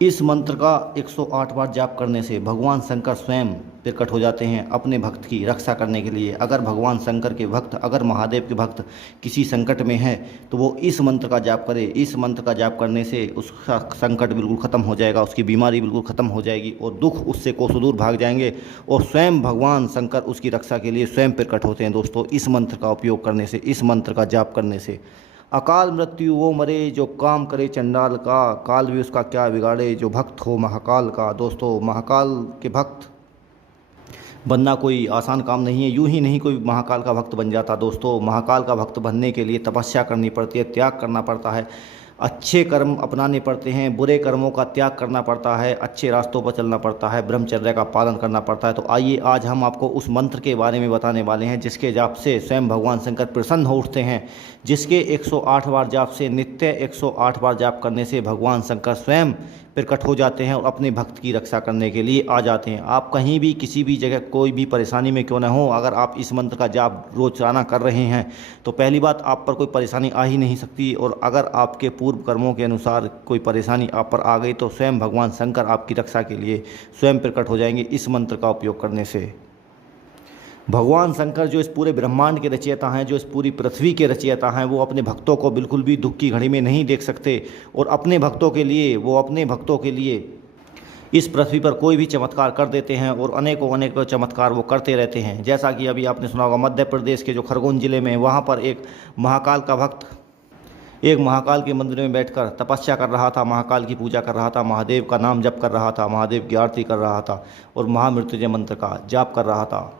इस मंत्र का 108 बार जाप करने से भगवान शंकर स्वयं प्रकट हो जाते हैं अपने भक्त की रक्षा करने के लिए। अगर भगवान शंकर के भक्त, अगर महादेव के भक्त किसी संकट में है तो वो इस मंत्र का जाप करे। इस मंत्र का जाप करने से उसका संकट बिल्कुल ख़त्म हो जाएगा, उसकी बीमारी बिल्कुल ख़त्म हो जाएगी और दुख उससे कोसों दूर भाग जाएंगे और स्वयं भगवान शंकर उसकी रक्षा के लिए स्वयं प्रकट होते हैं। दोस्तों, इस मंत्र का उपयोग करने से, इस मंत्र का जाप करने से अकाल मृत्यु वो मरे जो काम करे चंडाल का, काल भी उसका क्या बिगाड़े जो भक्त हो महाकाल का। दोस्तों, महाकाल के भक्त बनना कोई आसान काम नहीं है, यूं ही नहीं कोई महाकाल का भक्त बन जाता। दोस्तों, महाकाल का भक्त बनने के लिए तपस्या करनी पड़ती है, त्याग करना पड़ता है, अच्छे कर्म अपनाने पड़ते हैं, बुरे कर्मों का त्याग करना पड़ता है, अच्छे रास्तों पर चलना पड़ता है, ब्रह्मचर्य का पालन करना पड़ता है। तो आइए आज हम आपको उस मंत्र के बारे में बताने वाले हैं जिसके जाप से स्वयं भगवान शंकर प्रसन्न हो उठते हैं, जिसके 108 बार जाप से, नित्य 108 बार जाप करने से भगवान शंकर स्वयं प्रकट हो जाते हैं और अपने भक्त की रक्षा करने के लिए आ जाते हैं। आप कहीं भी किसी भी जगह कोई भी परेशानी में क्यों न हो, अगर आप इस मंत्र का जाप रोजाना कर रहे हैं तो पहली बात, आप पर कोई परेशानी आ ही नहीं सकती। और अगर आपके पूर्व कर्मों के अनुसार कोई परेशानी आप पर आ गई तो स्वयं भगवान शंकर आपकी रक्षा के लिए स्वयं प्रकट हो जाएंगे इस मंत्र का उपयोग करने से। भगवान शंकर जो इस पूरे ब्रह्मांड के रचयिता हैं, जो इस पूरी पृथ्वी के रचयिता हैं, वो अपने भक्तों को बिल्कुल भी दुख की घड़ी में नहीं देख सकते और अपने भक्तों के लिए, वो अपने भक्तों के लिए इस पृथ्वी पर कोई भी चमत्कार कर देते हैं और अनेकों अनेकों चमत्कार वो करते रहते हैं। जैसा कि अभी आपने सुना होगा, मध्य प्रदेश के जो खरगोन ज़िले में, वहाँ पर एक महाकाल का भक्त एक महाकाल के मंदिर में बैठकर तपस्या कर रहा था, महाकाल की पूजा कर रहा था, महादेव का नाम जप कर रहा था, महादेव की आरती कर रहा था और महामृत्युंजय मंत्र का जाप कर रहा था।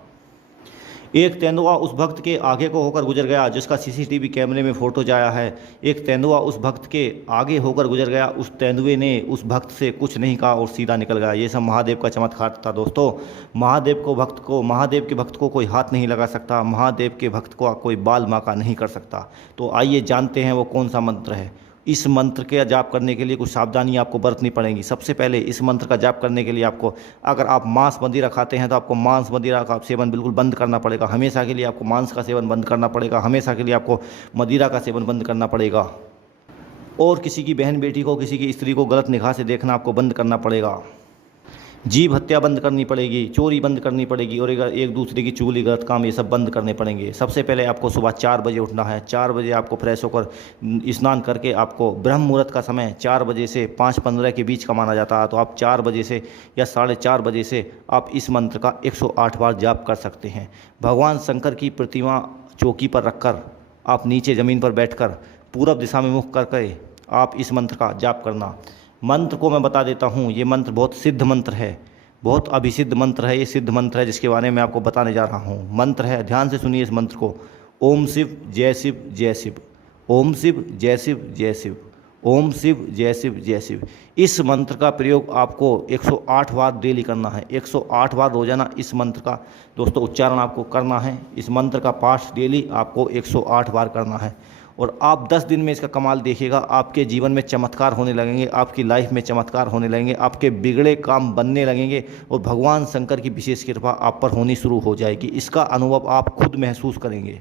एक तेंदुआ उस भक्त के आगे को होकर गुजर गया, जिसका सीसीटीवी कैमरे में फ़ोटो आया है। एक तेंदुआ उस भक्त के आगे होकर गुजर गया, उस तेंदुए ने उस भक्त से कुछ नहीं कहा और सीधा निकल गया। ये सब महादेव का चमत्कार था। दोस्तों, महादेव के भक्त को कोई हाथ नहीं लगा सकता, महादेव के भक्त को कोई बाल माका नहीं कर सकता। तो आइए जानते हैं वो कौन सा मंत्र है। इस मंत्र के जाप करने के लिए कुछ सावधानी आपको बरतनी पड़ेंगी। सबसे पहले, इस मंत्र का जाप करने के लिए आपको, अगर आप मांस मदिरा खाते हैं तो आपको मांस मदिरा का सेवन बिल्कुल बंद करना पड़ेगा। हमेशा के लिए आपको मांस का सेवन बंद करना पड़ेगा, हमेशा के लिए आपको मदिरा का सेवन बंद करना पड़ेगा और किसी की बहन बेटी को, किसी की स्त्री को गलत निगाह से देखना आपको बंद करना पड़ेगा। जीव हत्या बंद करनी पड़ेगी, चोरी बंद करनी पड़ेगी और एक दूसरे की चुगली, गलत काम, ये सब बंद करने पड़ेंगे। सबसे पहले आपको सुबह 4 बजे उठना है। 4 बजे आपको फ्रेश होकर स्नान करके, आपको ब्रह्म मुहूर्त का समय 4 बजे से 5:15 के बीच का माना जाता है, तो आप 4 बजे से या 4:30 बजे से आप इस मंत्र का 108 बार जाप कर सकते हैं। भगवान शंकर की प्रतिमा चौकी पर रखकर, आप नीचे ज़मीन पर बैठकर पूरब दिशा में मुख करके आप इस मंत्र का जाप करना। मंत्र को मैं बता देता हूँ, ये मंत्र बहुत सिद्ध मंत्र है, बहुत अभिसिद्ध मंत्र है। ये सिद्ध मंत्र है जिसके बारे में आपको बताने जा रहा हूँ। मंत्र है, ध्यान से सुनिए इस मंत्र को। ओम शिव जय शिव जय शिव, ओम शिव जय शिव जय शिव, ओम शिव जय शिव जय शिव। इस मंत्र का प्रयोग आपको 108 बार डेली करना है। 108 बार रोजाना इस मंत्र का दोस्तों उच्चारण आपको करना है। इस मंत्र का पाठ डेली आपको 108 बार करना है और आप 10 दिन में इसका कमाल देखिएगा। आपके जीवन में चमत्कार होने लगेंगे, आपकी लाइफ में चमत्कार होने लगेंगे, आपके बिगड़े काम बनने लगेंगे और भगवान शंकर की विशेष कृपा आप पर होनी शुरू हो जाएगी। इसका अनुभव आप खुद महसूस करेंगे।